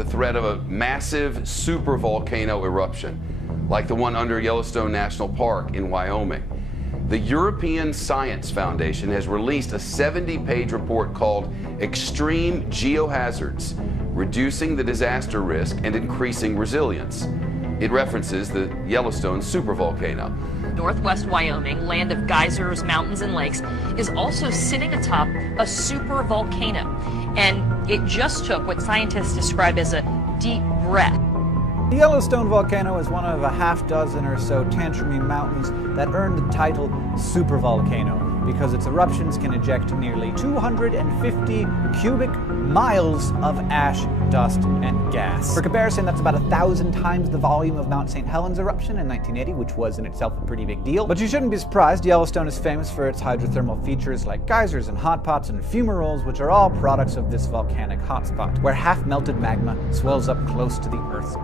The threat of a massive supervolcano eruption, like the one under Yellowstone National Park in Wyoming. The European Science Foundation has released a 70-page report called Extreme Geohazards, Reducing the Disaster Risk and Increasing Resilience. It references the Yellowstone supervolcano. Northwest Wyoming, land of geysers, mountains, and lakes, is also sitting atop a supervolcano. And it just took what scientists describe as a deep breath. The Yellowstone volcano is one of a half dozen or so tantrumy mountains that earned the title supervolcano because its eruptions can eject nearly 250 cubic miles of ash, dust, and gas. For comparison, that's about 1,000 times the volume of Mount St. Helens eruption in 1980, which was in itself a pretty big deal. But you shouldn't be surprised. Yellowstone is famous for its hydrothermal features like geysers and hot pots and fumaroles, which are all products of this volcanic hotspot, where half-melted magma swells up close to the Earth.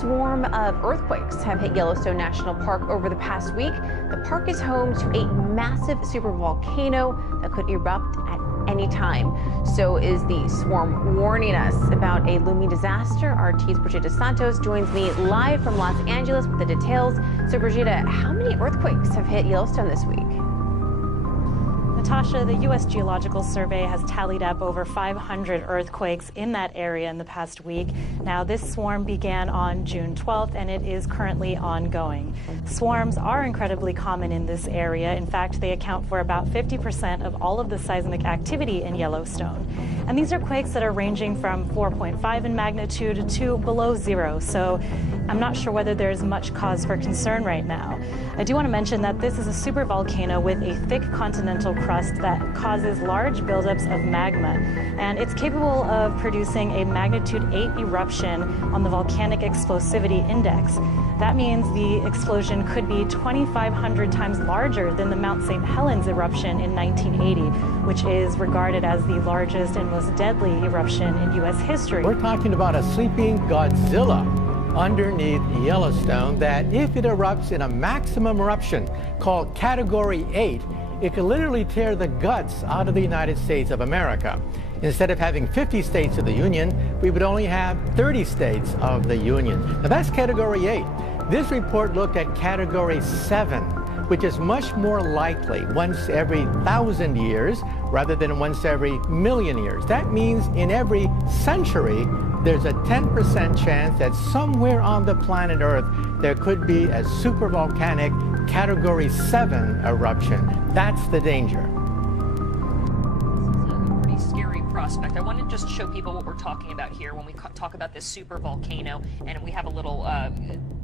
Swarm of earthquakes have hit Yellowstone National Park over the past week. The park is home to a massive supervolcano that could erupt at any time. So is the swarm warning us about a looming disaster. Our RT's Brigitte Santos joins me live from Los Angeles with the details. So Brigitte, how many earthquakes have hit Yellowstone this week? Natasha, the U.S. Geological Survey has tallied up over 500 earthquakes in that area in the past week. Now, this swarm began on June 12th, and it is currently ongoing. Swarms are incredibly common in this area. In fact, they account for about 50% of all of the seismic activity in Yellowstone. And these are quakes that are ranging from 4.5 in magnitude to below zero. So I'm not sure whether there's much cause for concern right now. I do want to mention that this is a supervolcano with a thick continental crust that causes large buildups of magma, and it's capable of producing a magnitude 8 eruption on the volcanic explosivity index. That means the explosion could be 2,500 times larger than the Mount St. Helens eruption in 1980, which is regarded as the largest and most deadly eruption in U.S. history. We're talking about a sleeping Godzilla underneath Yellowstone that, if it erupts in a maximum eruption called Category 8, it could literally tear the guts out of the United States of America. Instead of having 50 states of the Union, we would only have 30 states of the Union. Now that's Category 8. This report looked at Category 7, which is much more likely once every 1,000 years rather than once every million years. That means in every century, there's a 10% chance that somewhere on the planet Earth there could be a supervolcanic Category 7 eruption. That's the danger. Prospect. I want to just show people what we're talking about here when we talk about this super volcano, and we have a little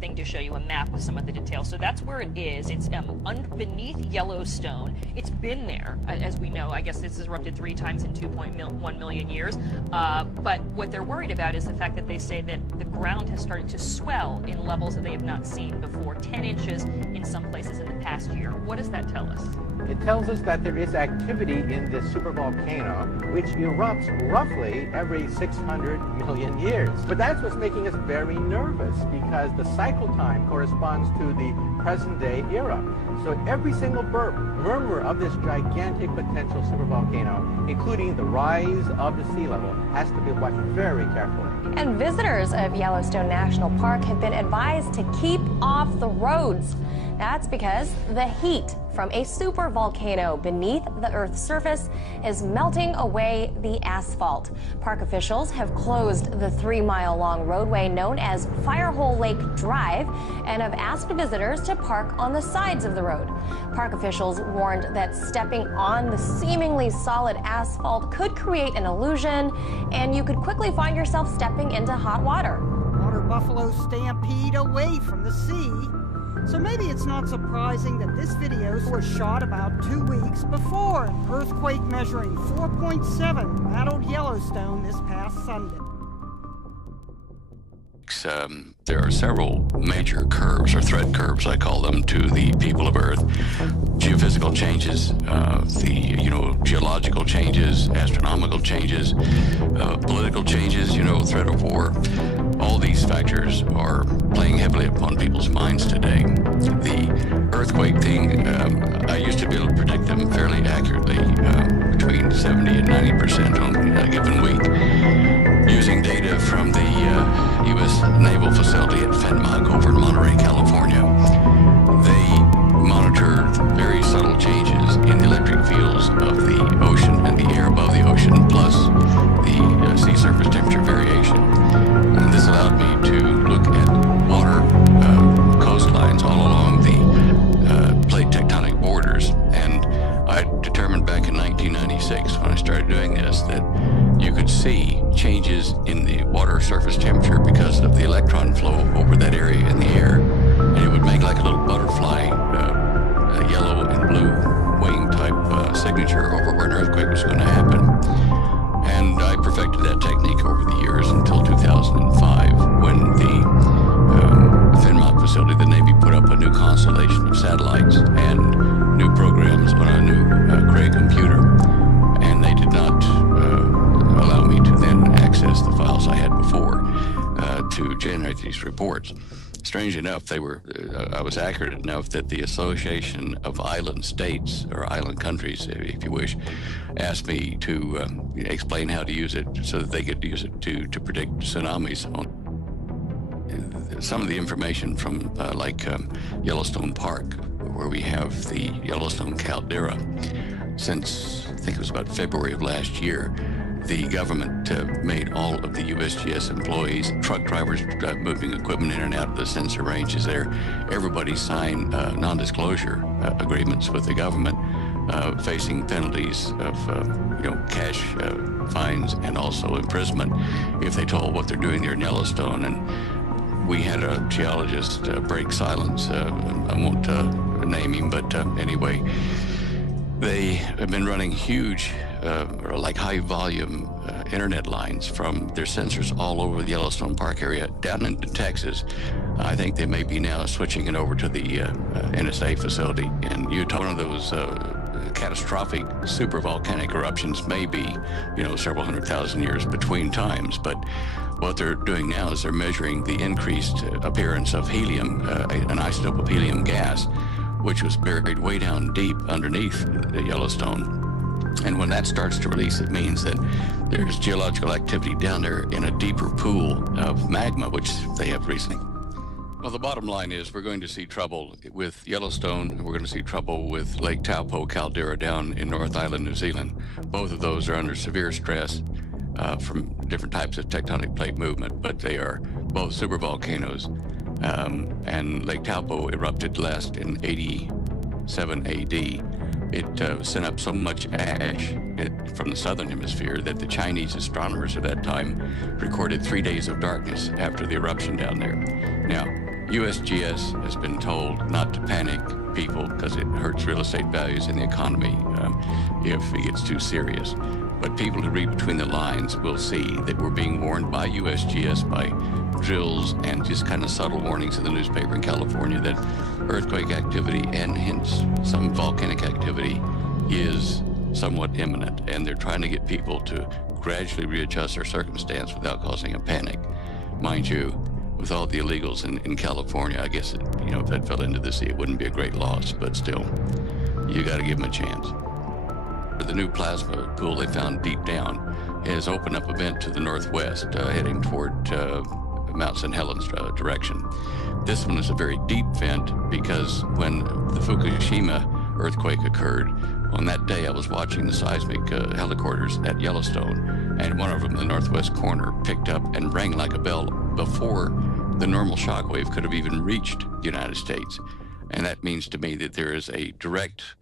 thing to show you, a map with some of the details. So that's where it is. It's beneath Yellowstone. It's been there, as we know. I guess this has erupted 3 times in 2.1 million years. But what they're worried about is the fact that they say that the ground has started to swell in levels that they have not seen before, 10 inches in some places in the past year. What does that tell us? It tells us that there is activity in this supervolcano, which erupts roughly every 600 million years. But that's what's making us very nervous, because the cycle time corresponds to the present-day era. So every single murmur of this gigantic potential supervolcano, including the rise of the sea level, has to be watched very carefully. And visitors of Yellowstone National Park have been advised to keep off the roads. That's because the heat from a supervolcano beneath the Earth's surface is melting away the asphalt. Park officials have closed the 3-mile-long roadway known as Firehole Lake Drive and have asked visitors to park on the sides of the road. Park officials warned that stepping on the seemingly solid asphalt could create an illusion, and you could quickly find yourself stepping into hot water. Water buffalo stampede away from the sea. So maybe it's not surprising that this video was shot about 2 weeks before an earthquake measuring 4.7 rattled Yellowstone this past Sunday. There are several major curves, or threat curves, I call them, to the people of Earth. Geophysical changes, geological changes, astronomical changes, political changes, threat of war. All these factors are playing heavily upon people's minds today. The earthquake thing, I used to be able to predict them fairly accurately, between 70 and 90% on a given week, using data from the U.S. Naval Facility at Fenmog over in Monterey, California. They monitor very subtle changes in the electric fields of the ocean and the air above the ocean, plus the sea surface temperature variation. And this allowed me to look at water coastlines all along the plate tectonic borders. And I determined back in 1996, when I started doing this, that you could see changes in the water surface temperature because of the electron flow over that area in the air. And it would make like a little butterfly, a yellow and blue wing type signature over where an earthquake was going to happen. And I perfected that technique over the years until 2005, when the Fenmog facility, the Navy, put up a new constellation of satellites and new programs on a new Cray computer. And they did not allow me to then access the files I had before to generate these reports. Strange enough, they were I was accurate enough that the Association of Island States, or island countries, if you wish, asked me to explain how to use it so that they could use it to predict tsunamis. Some of the information from Yellowstone Park, where we have the Yellowstone caldera, since I think it was about February of last year, the government made all of the USGS employees, truck drivers moving equipment in and out of the sensor ranges there, everybody signed non-disclosure agreements with the government, facing penalties of cash fines and also imprisonment if they told what they're doing there in Yellowstone. And we had a geologist break silence. I won't name him, but anyway, they have been running huge, high volume internet lines from their sensors all over the Yellowstone Park area down into Texas. I think they may be now switching it over to the NSA facility in Utah. One of those catastrophic supervolcanic eruptions may be, several 100,000 years between times, but what they're doing now is they're measuring the increased appearance of helium, an isotope of helium gas, which was buried way down deep underneath the Yellowstone. And when that starts to release, it means that there's geological activity down there in a deeper pool of magma, which they have recently. Well, the bottom line is we're going to see trouble with Yellowstone, and we're going to see trouble with Lake Taupo caldera down in North Island, New Zealand. Both of those are under severe stress from different types of tectonic plate movement, but they are both supervolcanoes. And Lake Taupo erupted last in 87 AD. It sent up so much ash from the southern hemisphere that the Chinese astronomers at that time recorded 3 days of darkness after the eruption down there. Now, USGS has been told not to panic people because it hurts real estate values in the economy if it gets too serious. But people who read between the lines will see that we're being warned by USGS, by drills and just kind of subtle warnings in the newspaper in California that earthquake activity and hence some volcanic activity is somewhat imminent. And they're trying to get people to gradually readjust their circumstance without causing a panic. Mind you, with all the illegals in California, I guess, if that fell into the sea, it wouldn't be a great loss, but still, you got to give them a chance. The new plasma pool they found deep down has opened up a vent to the northwest, heading toward Mount St. Helens direction. This one is a very deep vent because when the Fukushima earthquake occurred, on that day I was watching the seismic helicopters at Yellowstone, and one of them in the northwest corner picked up and rang like a bell before the normal shock wave could have even reached the United States. And that means to me that there is a direct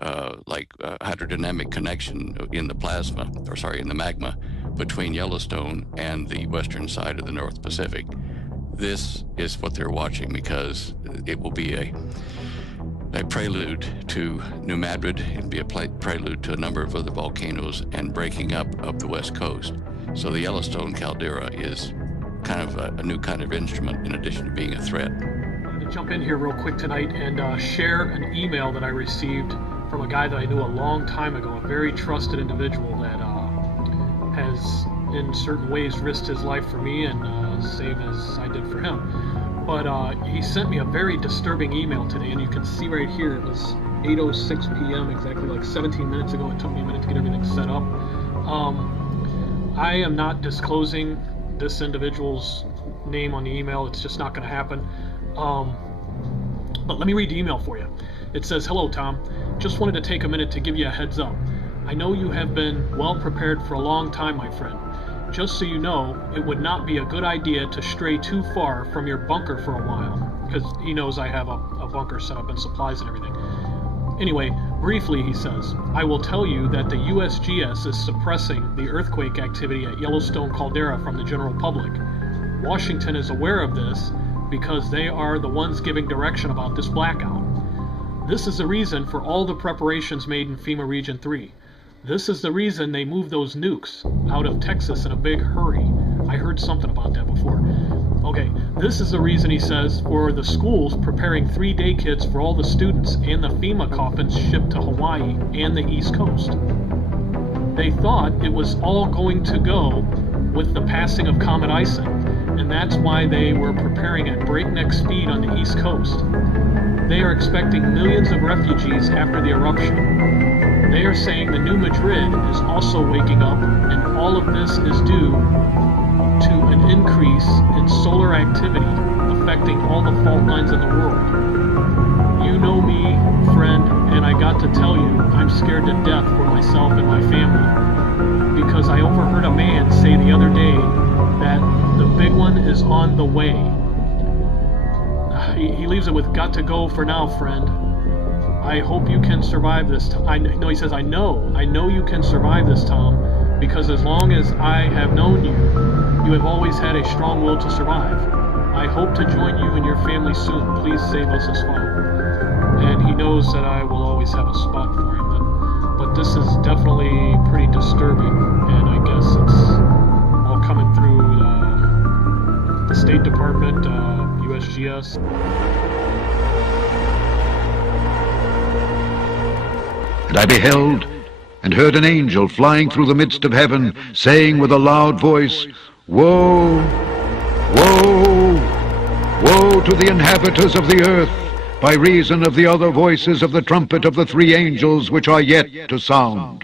hydrodynamic connection in the magma between Yellowstone and the western side of the North Pacific. This is what they're watching because it will be a prelude to New Madrid. It'll be a prelude to a number of other volcanoes and breaking up the west coast. So the Yellowstone caldera is kind of a new kind of instrument in addition to being a threat. I wanted to jump in here real quick tonight and share an email that I received from a guy that I knew a long time ago, a very trusted individual that has in certain ways risked his life for me and same as I did for him. But he sent me a very disturbing email today, and you can see right here, it was 8:06 p.m. exactly, like 17 minutes ago. It took me a minute to get everything set up. I am not disclosing this individual's name on the email. It's just not going to happen. But let me read the email for you. It says, "Hello, Tom. Just wanted to take a minute to give you a heads up. I know you have been well prepared for a long time, my friend. Just so you know, it would not be a good idea to stray too far from your bunker for a while," because he knows I have a bunker set up and supplies and everything. Anyway, briefly, he says, "I will tell you that the USGS is suppressing the earthquake activity at Yellowstone caldera from the general public. Washington is aware of this because they are the ones giving direction about this blackout. This is the reason for all the preparations made in FEMA Region 3. This is the reason they moved those nukes out of Texas in a big hurry." I heard something about that before. Okay, this is the reason, he says, for the schools preparing 3-day kits for all the students and the FEMA coffins shipped to Hawaii and the East Coast. They thought it was all going to go with the passing of Comet Ison, and that's why they were preparing at breakneck speed on the East Coast. They are expecting millions of refugees after the eruption. They are saying the New Madrid is also waking up, and all of this is due to an increase in solar activity affecting all the fault lines in the world. You know me, friend, and I got to tell you, I'm scared to death for myself and my family, because I overheard a man say the other day that the big one is on the way. He leaves it with, "Got to go for now, friend. I hope you can survive this." He says, I know you can survive this, Tom, because as long as I have known you, you have always had a strong will to survive. I hope to join you and your family soon. Please save us a spot. And he knows that I will always have a spot for him. But this is definitely pretty disturbing, and I guess it's all coming through the State Department, USGS. "And I beheld and heard an angel flying through the midst of heaven, saying with a loud voice, Woe, woe, woe to the inhabitants of the earth, by reason of the other voices of the trumpet of the 3 angels which are yet to sound.